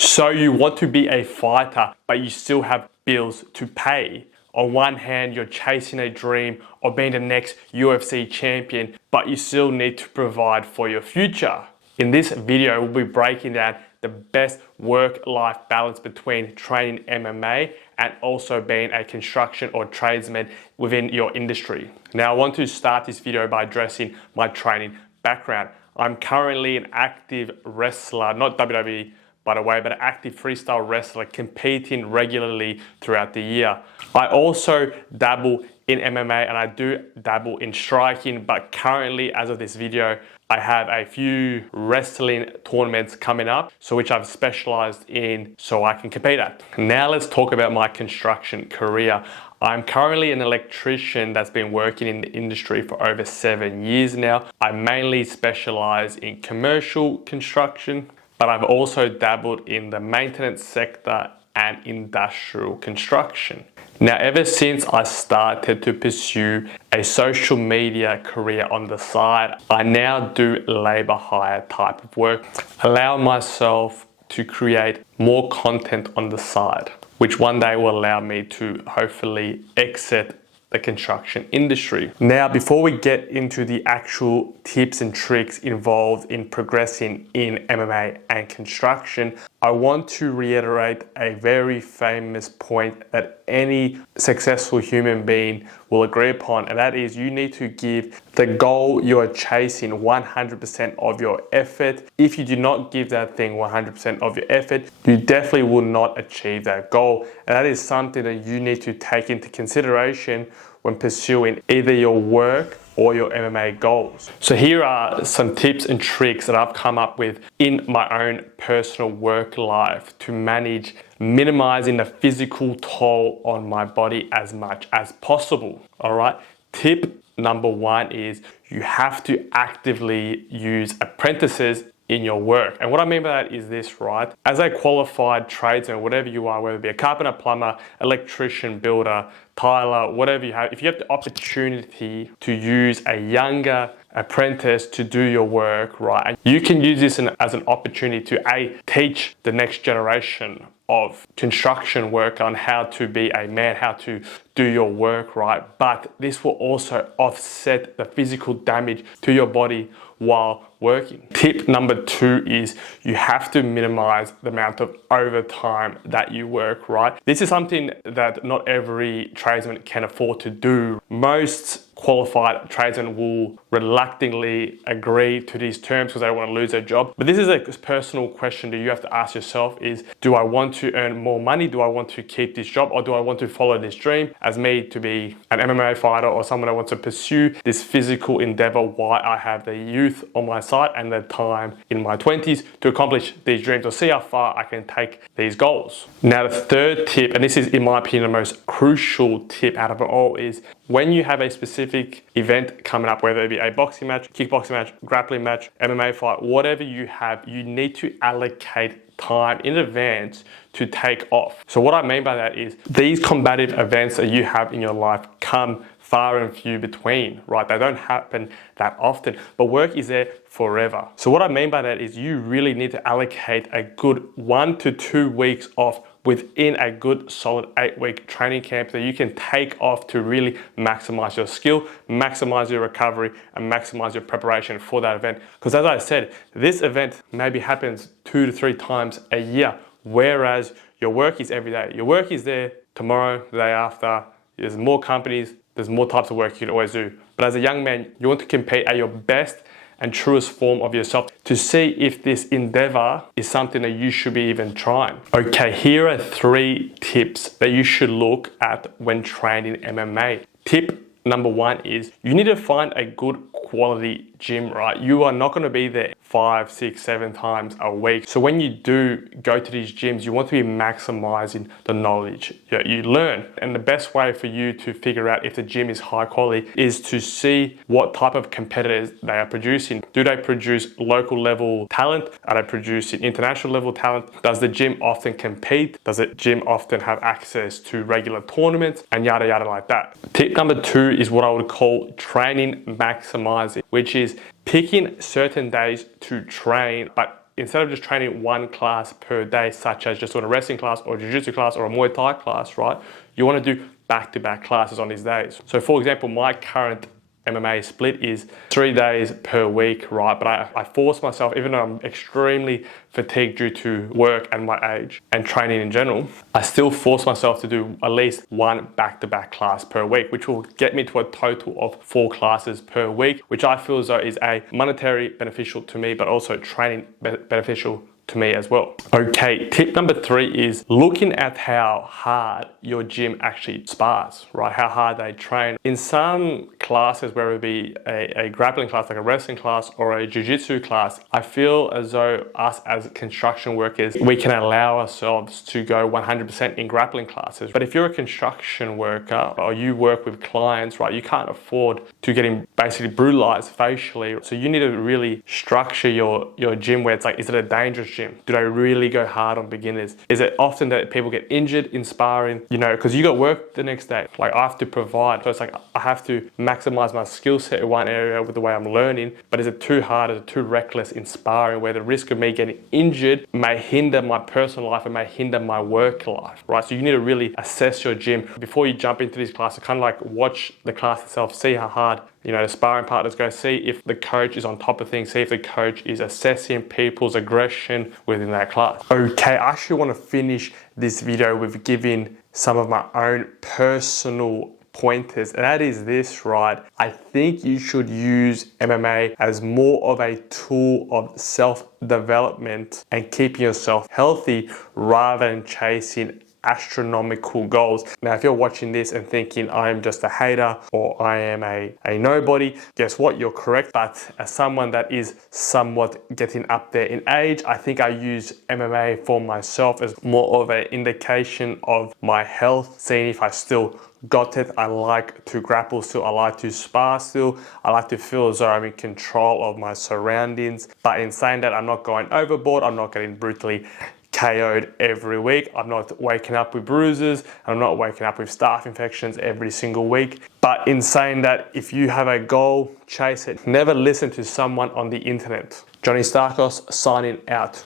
So you want to be a fighter, but you still have bills to pay. On one hand, you're chasing a dream of being the next UFC champion, but you still need to provide for your future. In this video, we'll be breaking down the best work-life balance between training MMA and also being a construction or tradesman within your industry. Now, I want to start this video by addressing my training background. I'm currently an active wrestler, not WWE, by the way, but an active freestyle wrestler competing regularly throughout the year. I also dabble in MMA and I do dabble in striking, but currently, as of this video, I have a few wrestling tournaments coming up, so which I've specialized in so I can compete at. Now let's talk about my construction career. I'm currently an electrician that's been working in the industry for over 7 years now. I mainly specialize in commercial construction, but I've also dabbled in the maintenance sector and industrial construction. Now, ever since I started to pursue a social media career on the side, I now do labor hire type of work, allow myself to create more content on the side, which one day will allow me to hopefully exit the construction industry. Now, before we get into the actual tips and tricks involved in progressing in MMA and construction, I want to reiterate a very famous point that any successful human being will agree upon, and that is you need to give the goal you're chasing 100% of your effort. If you do not give that thing 100% of your effort, you definitely will not achieve that goal. And that is something that you need to take into consideration when pursuing either your work or your MMA goals. So here are some tips and tricks that I've come up with in my own personal work life to manage minimizing the physical toll on my body as much as possible. All right. Tip number one is you have to actively use apprentices in your work. And what I mean by that is this, right? As a qualified tradesman, whatever you are, whether it be a carpenter, plumber, electrician, builder, tiler, whatever you have, if you have the opportunity to use a younger apprentice to do your work, right? And you can use this as an opportunity to teach the next generation of construction work on how to be a man, how to do your work, right? But this will also offset the physical damage to your body while working. Tip number two is you have to minimize the amount of overtime that you work, right? This is something that not every tradesman can afford to do. Most qualified tradesmen will reluctantly agree to these terms because they don't want to lose their job. But this is a personal question that you have to ask yourself is, do I want to earn more money? Do I want to keep this job? Or do I want to follow this dream as me to be an MMA fighter or someone that wants to pursue this physical endeavor while I have the youth on my side and the time in my 20s to accomplish these dreams or see how far I can take these goals. Now, the third tip, and this is in my opinion the most crucial tip out of it all, is when you have a specific event coming up, whether it be a boxing match, kickboxing match, grappling match, MMA fight, whatever you have, you need to allocate time in advance to take off. So what I mean by that is these combative events that you have in your life come far and few between, right? They don't happen that often, but work is there forever. So what I mean by that is you really need to allocate a good 1 to 2 weeks off within a good solid 8-week training camp that you can take off to really maximize your skill, maximize your recovery, and maximize your preparation for that event. Because as I said, this event maybe happens 2 to 3 times a year, whereas your work is every day. Your work is there tomorrow, the day after. There's more companies, there's more types of work you can always do. But as a young man, you want to compete at your best and truest form of yourself to see if this endeavor is something that you should be even trying. Okay, here are 3 tips that you should look at when training MMA. Tip number one is you need to find a good quality gym, right? You are not going to be there 5, 6, 7 times a week. So when you do go to these gyms, you want to be maximizing the knowledge that you learn. And the best way for you to figure out if the gym is high quality is to see what type of competitors they are producing. Do they produce local level talent? Are they producing international level talent? Does the gym often compete? Does the gym often have access to regular tournaments? And yada yada like that. Tip number 2 is what I would call training maximizing, which is picking certain days to train, but instead of just training one class per day, such as just on a wrestling class or a jiu-jitsu class or a Muay Thai class, right? You want to do back-to-back classes on these days. So for example, my current MMA split is 3 days per week, right? But I force myself, even though I'm extremely fatigued due to work and my age and training in general, I still force myself to do at least one back-to-back class per week, which will get me to a total of 4 classes per week, which I feel as though is a monetary beneficial to me, but also training beneficial to me as well. Okay, tip number 3 is looking at how hard your gym actually spars, right? How hard they train. In some classes, whether it be a grappling class, like a wrestling class or a jiu-jitsu class, I feel as though us as construction workers, we can allow ourselves to go 100% in grappling classes. But if you're a construction worker or you work with clients, right, you can't afford to get basically brutalized facially. So you need to really structure your gym where it's like, is it a dangerous gym? Do they really go hard on beginners? Is it often that people get injured in sparring? You know, because you got work the next day. Like I have to provide. So it's like I have to maximize my skill set in one area with the way I'm learning. But is it too hard? Is it too reckless in sparring where the risk of me getting injured may hinder my personal life and may hinder my work life, right? So you need to really assess your gym before you jump into these classes. Kind of like watch the class itself, see how hard the sparring partners go, see if the coach is on top of things, see if the coach is assessing people's aggression within that class. Okay, I actually want to finish this video with giving some of my own personal pointers, and that is this, right? I think you should use MMA as more of a tool of self-development and keeping yourself healthy rather than chasing astronomical goals. Now, if you're watching this and thinking I'm just a hater or I am a nobody, guess what? You're correct. But as someone that is somewhat getting up there in age, I think I use MMA for myself as more of an indication of my health, seeing if I still got it. I like to grapple still, I like to spar still, I like to feel as though I'm in control of my surroundings. But in saying that, I'm not going overboard, I'm not getting brutally KO'd every week. I'm not waking up with bruises. I'm not waking up with staph infections every single week. But in saying that, if you have a goal, chase it. Never listen to someone on the internet. Johnny Stakos signing out.